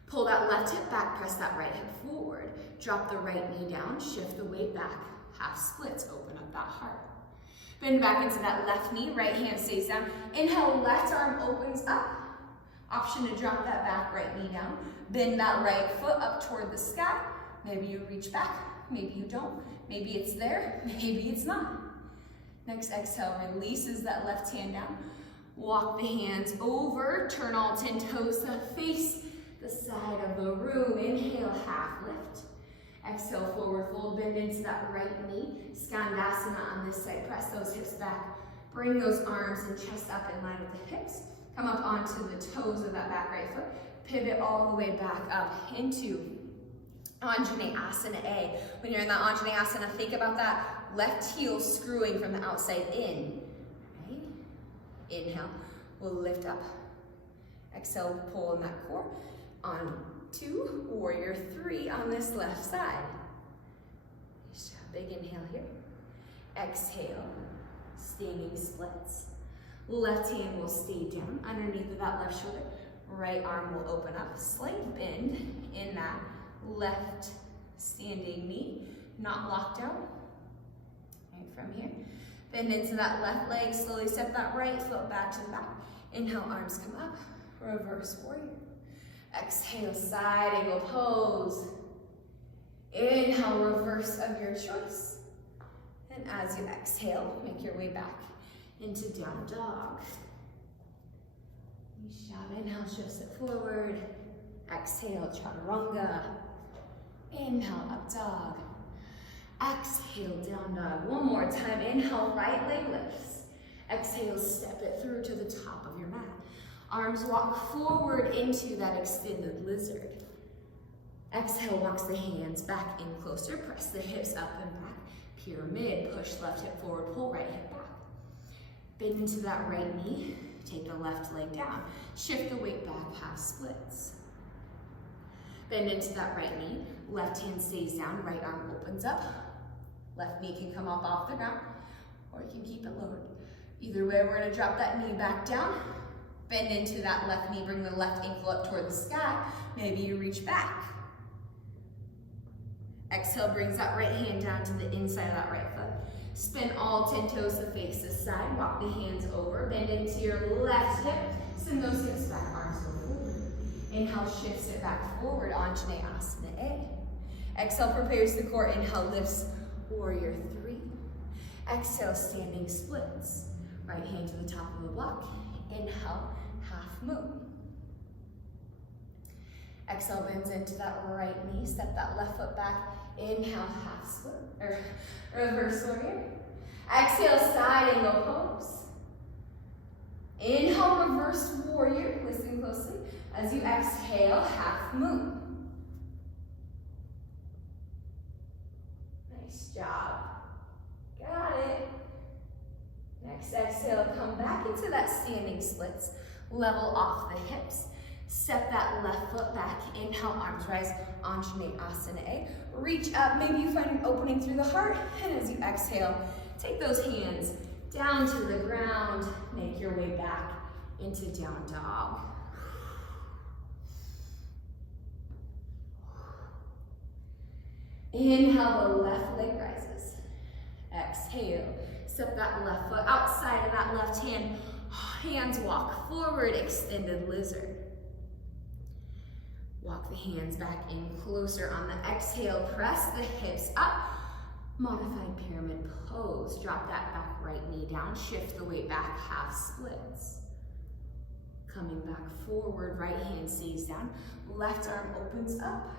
Pull that left hip back, press that right hip forward. Drop the right knee down, shift the weight back. Half splits, open up that heart. Bend back into that left knee, right hand stays down. Inhale, left arm opens up. Option to drop that back right knee down. Bend that right foot up toward the sky. Maybe you reach back, maybe you don't. Maybe it's there, maybe it's not. Next exhale, releases that left hand down. Walk the hands over, turn all 10 toes to face the side of the room. Inhale, half lift. Exhale, forward fold, bend into that right knee. Skandasana on this side, press those hips back. Bring those arms and chest up in line with the hips. Come up onto the toes of that back right foot. Pivot all the way back up into Anjaneyasana A. When you're in that Anjaneyasana, think about that left heel screwing from the outside in. Right? Inhale, we'll lift up. Exhale, pull in that core. On 2, warrior 3 on this left side. Big inhale here. Exhale, standing splits. Left hand will stay down underneath of that left shoulder. Right arm will open up. Slight bend in that left standing knee. Not locked out. Right from here. Bend into that left leg. Slowly step that right foot back to the back. Inhale, arms come up. Reverse warrior. Exhale, side angle pose. Inhale, reverse of your choice. And as you exhale, make your way back into down dog. Inhale, shift it forward. Exhale, chaturanga. Inhale, up dog. Exhale, down dog. One more time. Inhale, right leg lifts. Exhale, step it through to the top of your mat. Arms walk forward into that extended lizard. Exhale, walks the hands back in closer. Press the hips up and back. Pyramid, push left hip forward, pull right hip back. Bend into that right knee. Take the left leg down. Shift the weight back, half splits. Bend into that right knee. Left hand stays down, right arm opens up. Left knee can come up off the ground, or you can keep it lowered. Either way, we're gonna drop that knee back down. Bend into that left knee, bring the left ankle up toward the sky. Maybe you reach back. Exhale, brings that right hand down to the inside of that right foot. Spin all 10 toes to face the side. Walk the hands over. Bend into your left hip. Send those hips back, arms go forward. Inhale, shifts it back forward, Anjaneyasana A. Exhale, prepares the core. Inhale, lifts, warrior 3. Exhale, standing splits. Right hand to the top of the block. Inhale, half moon. Exhale, bends into that right knee. Step that left foot back. Inhale, half split, or reverse warrior. Exhale, side angle pose. Inhale, reverse warrior. Listen closely. As you exhale, half moon. Nice job. Got it. Next exhale, come back into that standing splits. Level off the hips. Step that left foot back. Inhale, arms rise, Anjaneyasana A. Reach up, maybe you find an opening through the heart. And as you exhale, take those hands down to the ground. Make your way back into down dog. Inhale, the left leg rises. Exhale, step that left foot outside of that left hand. Hands walk forward, extended lizard. Walk the hands back in closer on the exhale. Press the hips up. Modified pyramid pose. Drop that back right knee down. Shift the weight back, half splits. Coming back forward, right hand stays down. Left arm opens up.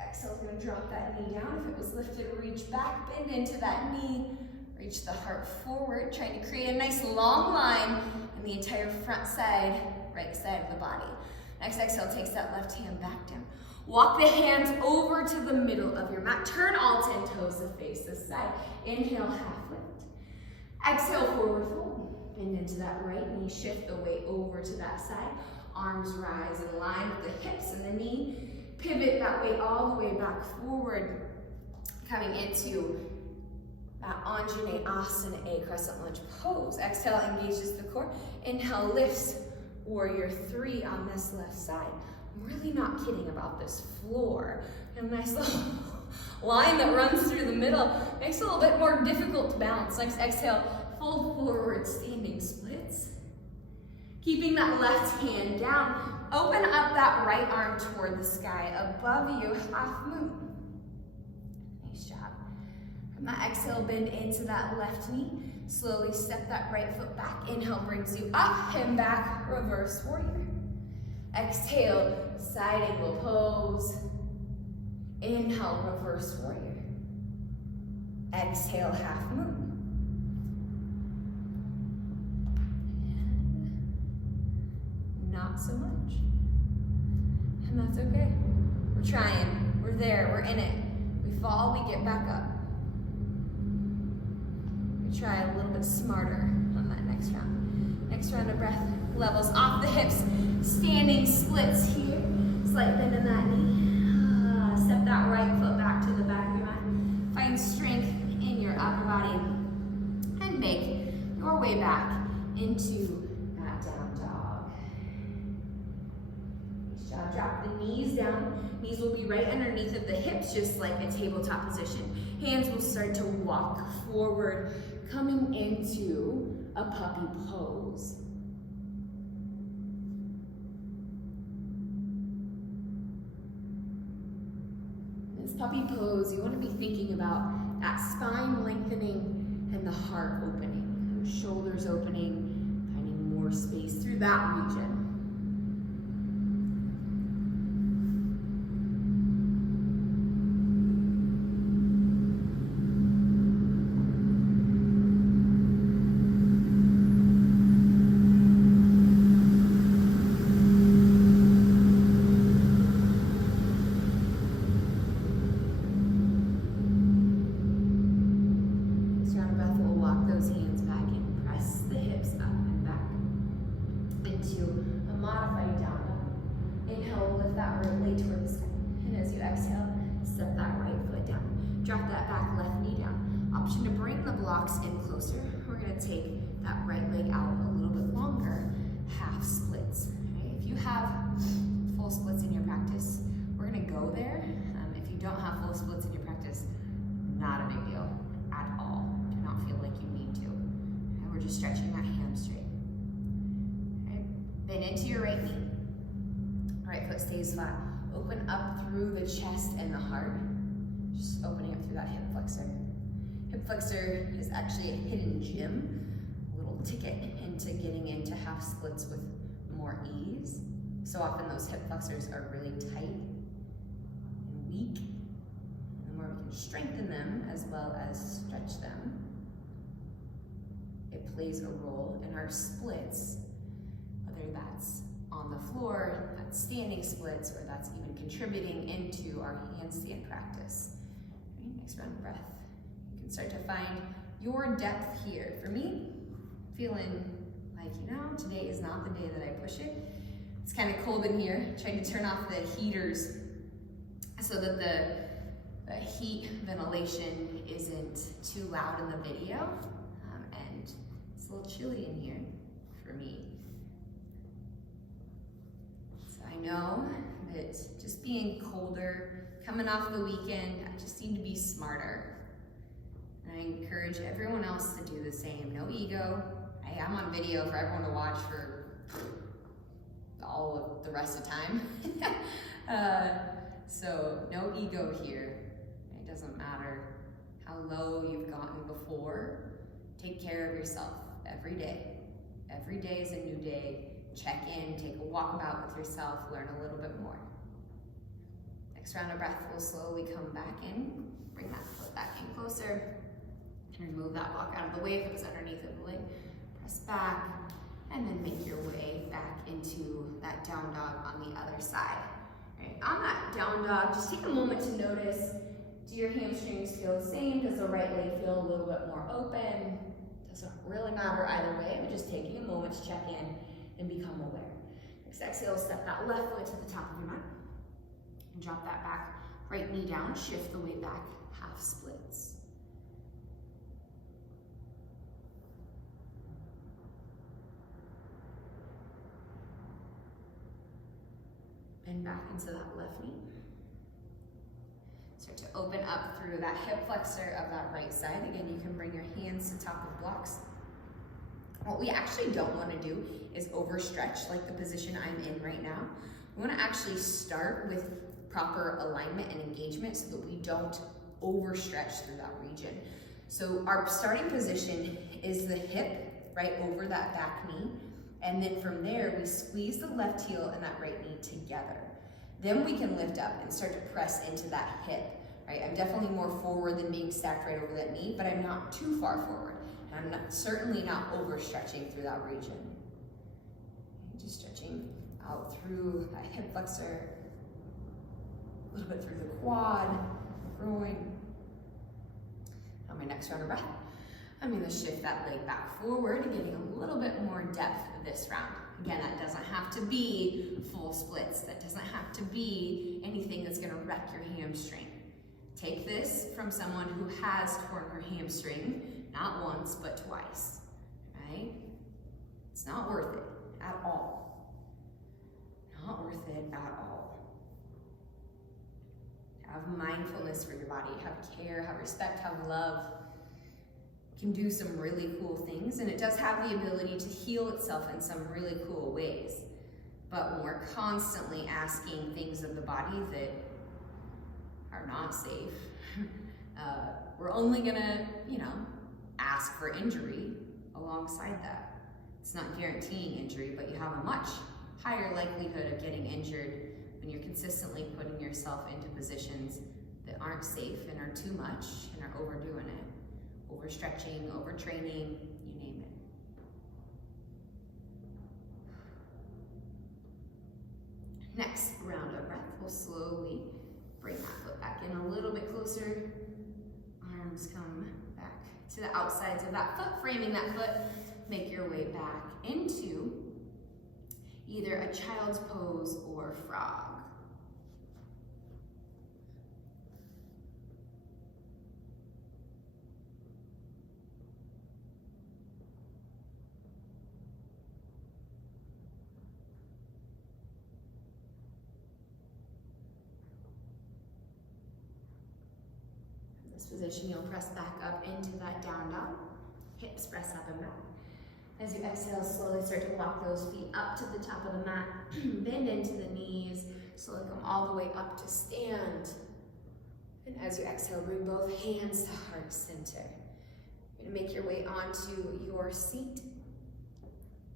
Exhale, we're gonna drop that knee down. If it was lifted, reach back, bend into that knee. Reach the heart forward, trying to create a nice long line in the entire front side, right side of the body. Next exhale, takes that left hand back down. Walk the hands over to the middle of your mat. Turn all 10 toes to face this side. Inhale, half lift. Exhale, forward fold. Bend into that right knee, shift the weight over to that side. Arms rise in line with the hips and the knee. Pivot that weight all the way back forward, coming into that Anjaneyasana, a crescent lunge pose. Exhale, engages the core. Inhale, lifts warrior 3 on this left side. I'm really not kidding about this floor. A nice little line that runs through the middle. Makes it a little bit more difficult to balance. Next exhale, fold forward, standing splits. Keeping that left hand down. Open up that right arm toward the sky. Above you, half moon. Nice job. From that exhale, bend into that left knee. Slowly step that right foot back. Inhale brings you up and back, reverse warrior. Exhale, side angle pose. Inhale, reverse warrior. Exhale, half moon. And not so much. And that's okay. We're trying, we're there, we're in it. We fall, we get back up. We try a little bit smarter on that next round. Next round of breath levels off the hips. Standing splits here. Slight bend in that knee. Step that right foot back to the back of your mat. Find strength in your upper body. And make your way back into that down dog. Nice job. Drop the knees down. Knees will be right underneath of the hips, just like a tabletop position. Hands will start to walk forward, coming into a puppy pose. This puppy pose, you want to be thinking about that spine lengthening and the heart opening. Shoulders opening, finding more space through that region. In closer. We're going to take that right leg out a little bit longer, half splits. Right? If you have full splits in your practice, we're going to go there. If you don't have full splits in your practice, not a big deal at all. Do not feel like you need to. Okay? We're just stretching that hamstring. Okay? Bend into your right knee. Right foot stays flat. Open up through the chest and the heart. Just opening up through that hip flexor. Hip flexor is actually a hidden gem, a little ticket into getting into half splits with more ease. So often those hip flexors are really tight and weak. And the more we can strengthen them as well as stretch them, it plays a role in our splits, whether that's on the floor, that's standing splits, or that's even contributing into our handstand practice. Right, next round of breath. Start to find your depth here. For me, feeling like, today is not the day that I push it. It's kind of cold in here. Trying to turn off the heaters so that the heat ventilation isn't too loud in the video. And it's a little chilly in here for me. So I know that just being colder, coming off the weekend, I just need to be smarter. I encourage everyone else to do the same. No ego. Hey, I'm on video for everyone to watch for all of the rest of the time. So no ego here. It doesn't matter how low you've gotten before. Take care of yourself every day. Every day is a new day. Check in, take a walkabout with yourself, learn a little bit more. Next round of breath, we'll slowly come back in. Bring that foot back in closer. And remove that block out of the way if it was underneath of the leg. Press back, and then make your way back into that down dog on the other side. Right. On that down dog, just take a moment to notice, do your hamstrings feel the same? Does the right leg feel a little bit more open? Doesn't really matter either way, but just taking a moment to check in and become aware. Next exhale, step that left foot to the top of your mat. And drop that back, right knee down, shift the weight back, half splits. And back into that left knee. Start to open up through that hip flexor of that right side. Again, you can bring your hands to top of blocks. What we actually don't want to do is overstretch like the position I'm in right now. We want to actually start with proper alignment and engagement so that we don't overstretch through that region. So our starting position is the hip right over that back knee. And then from there, we squeeze the left heel and that right knee together. Then we can lift up and start to press into that hip, right? I'm definitely more forward than being stacked right over that knee, but I'm not too far forward. And I'm certainly not overstretching through that region. Just stretching out through that hip flexor, a little bit through the quad, groin. On my next round of breath, I'm going to shift that leg back forward, getting a little bit more depth this round. Again, that doesn't have to be full splits. That doesn't have to be anything that's going to wreck your hamstring. Take this from someone who has torn her hamstring, not once, but twice, right? It's not worth it at all. Not worth it at all. Have mindfulness for your body. Have care, have respect, have love. Can do some really cool things, and it does have the ability to heal itself in some really cool ways. But when we're constantly asking things of the body that are not safe, we're only gonna, ask for injury alongside that. It's not guaranteeing injury, but you have a much higher likelihood of getting injured when you're consistently putting yourself into positions that aren't safe and are too much and are overdoing it. Overstretching, overtraining, you name it. Next round of breath, we'll slowly bring that foot back in a little bit closer. Arms come back to the outsides of that foot, framing that foot. Make your way back into either a child's pose or frog. Position, you'll press back up into that down dog. Hips press up and back. As you exhale, slowly start to walk those feet up to the top of the mat. Bend into the knees. Slowly come all the way up to stand. And as you exhale, bring both hands to heart center. You're gonna make your way onto your seat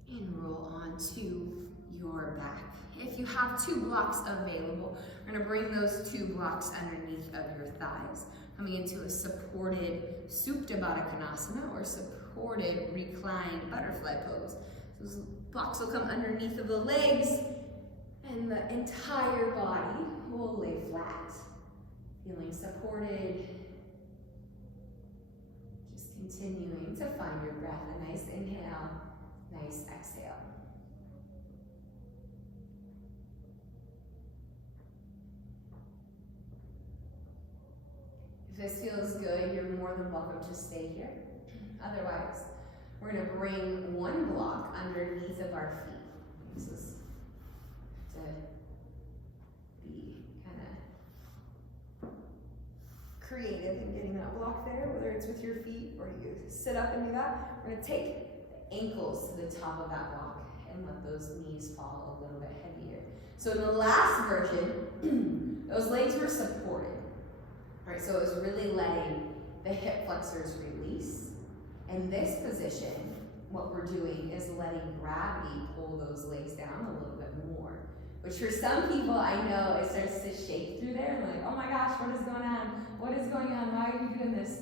and roll onto your back. If you have 2 blocks available, we're gonna bring those 2 blocks underneath of your thighs. Coming into a supported Supta Baddha Konasana or supported reclined butterfly pose. Those blocks will come underneath of the legs and the entire body will lay flat. Feeling supported. Just continuing to find your breath. A nice inhale, nice exhale. If this feels good, you're more than welcome to stay here. Otherwise, we're going to bring 1 block underneath of our feet. This is to be kind of creative in getting that block there, whether it's with your feet or you sit up and do that. We're going to take the ankles to the top of that block and let those knees fall a little bit heavier. So in the last version, those legs were supported. Right, so it was really letting the hip flexors release. In this position, what we're doing is letting gravity pull those legs down a little bit more. Which for some people, I know it starts to shake through there. I'm my gosh, what is going on? What is going on? Why are you doing this?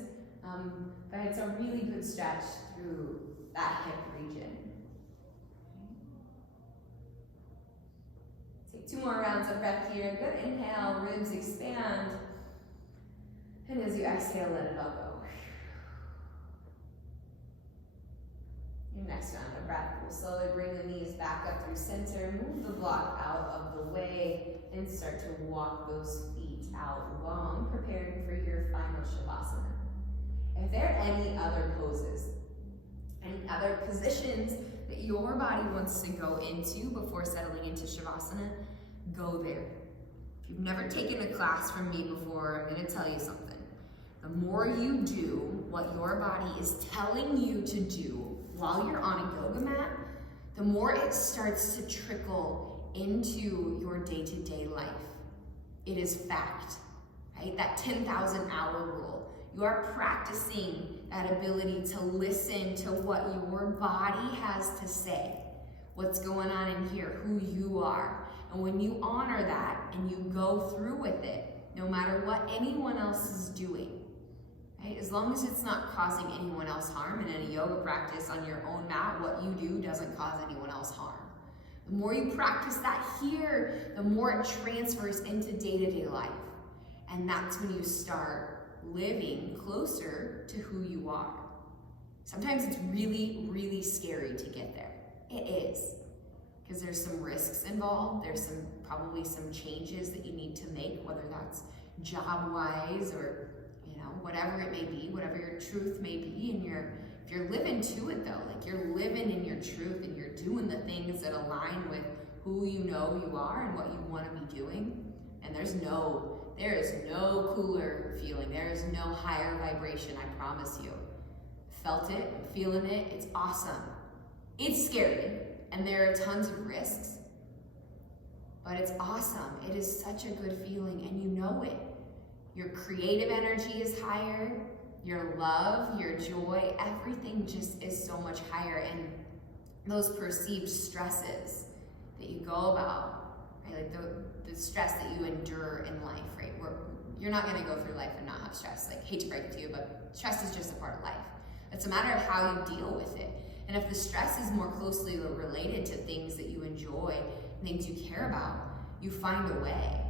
But it's a really good stretch through that hip region. Take 2 more rounds of breath here. Good inhale, ribs expand. And as you exhale, let it all go. Your next round of breath, we'll slowly bring the knees back up through center, move the block out of the way, and start to walk those feet out long, preparing for your final Shavasana. If there are any other poses, any other positions that your body wants to go into before settling into Shavasana, go there. If you've never taken a class from me before, I'm going to tell you something. The more you do what your body is telling you to do while you're on a yoga mat, the more it starts to trickle into your day-to-day life. It is fact, right? That 10,000 hour rule. You are practicing that ability to listen to what your body has to say, what's going on in here, who you are. And when you honor that and you go through with it, no matter what anyone else is doing, right? As long as it's not causing anyone else harm, and in a yoga practice on your own mat, what you do doesn't cause anyone else harm. The more you practice that here, the more it transfers into day-to-day life. And that's when you start living closer to who you are. Sometimes it's really, really scary to get there. It is. Because there's some risks involved. There's probably some changes that you need to make, whether that's job-wise or whatever it may be, whatever your truth may be, and if you're living to it though, like you're living in your truth and you're doing the things that align with who you know you are and what you want to be doing, and there is no cooler feeling, there is no higher vibration, I promise you. Felt it, I'm feeling it, it's awesome. It's scary, and there are tons of risks, but it's awesome. It is such a good feeling, and you know it. Your creative energy is higher, your love, your joy, everything just is so much higher. And those perceived stresses that you go about, right? Like the stress that you endure in life, right? You're not gonna go through life and not have stress. Like, hate to break it to you, but stress is just a part of life. It's a matter of how you deal with it. And if the stress is more closely related to things that you enjoy, things you care about, you find a way.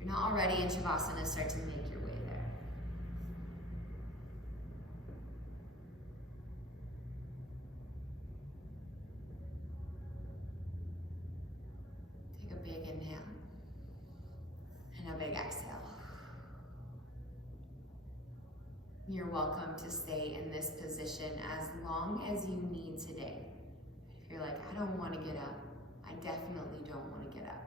If you're not already in Shavasana, start to make your way there. Take a big inhale and a big exhale. You're welcome to stay in this position as long as you need today. If you're like, I don't want to get up, I definitely don't want to get up.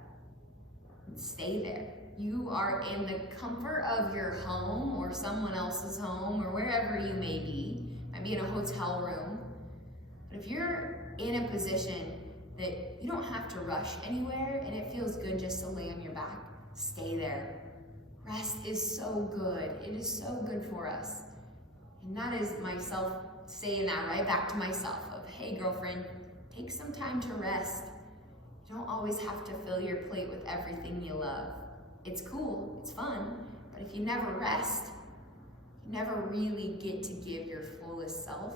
Stay there. You are in the comfort of your home or someone else's home or wherever you may be. Might be in a hotel room. But if you're in a position that you don't have to rush anywhere and it feels good just to lay on your back, stay there. Rest is so good. It is so good for us. And that is myself saying that right back to myself of, hey girlfriend, take some time to rest. You don't always have to fill your plate with everything you love. It's cool, it's fun, but if you never rest, you never really get to give your fullest self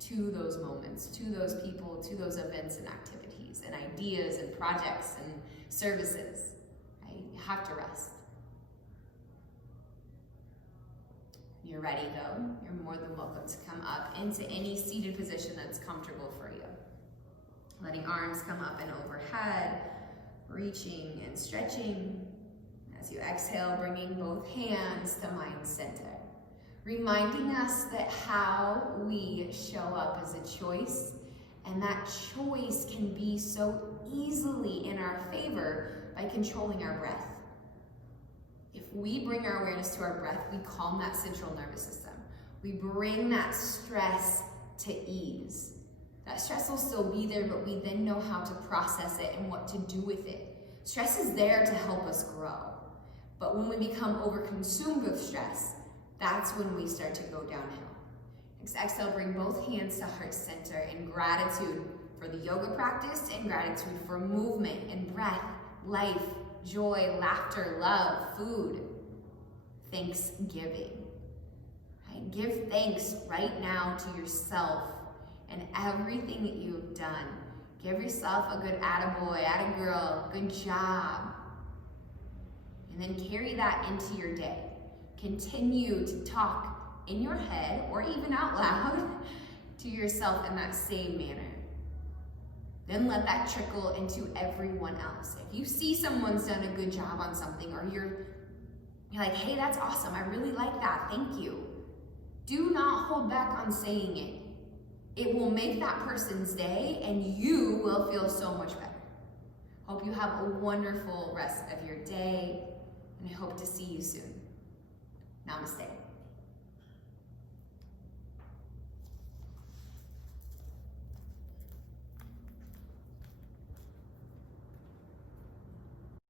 to those moments, to those people, to those events and activities and ideas and projects and services. Right? You have to rest. When you're ready though, you're more than welcome to come up into any seated position that's comfortable for you. Letting arms come up and overhead, reaching and stretching. As you exhale, bringing both hands to mind center. Reminding us that how we show up is a choice, and that choice can be so easily in our favor by controlling our breath. If we bring our awareness to our breath, we calm that central nervous system. We bring that stress to ease. That stress will still be there, but we then know how to process it and what to do with it. Stress is there to help us grow. But when we become overconsumed with stress, that's when we start to go downhill. Next exhale, bring both hands to heart center in gratitude for the yoga practice and gratitude for movement and breath, life, joy, laughter, love, food, thanksgiving. Right? Give thanks right now to yourself and everything that you have done. Give yourself a good attaboy, attagirl, good job. And then carry that into your day. Continue to talk in your head or even out loud to yourself in that same manner. Then let that trickle into everyone else. If you see someone's done a good job on something, or you're like, hey, that's awesome, I really like that, thank you. Do not hold back on saying it. It will make that person's day and you will feel so much better. Hope you have a wonderful rest of your day, and I hope to see you soon. Namaste.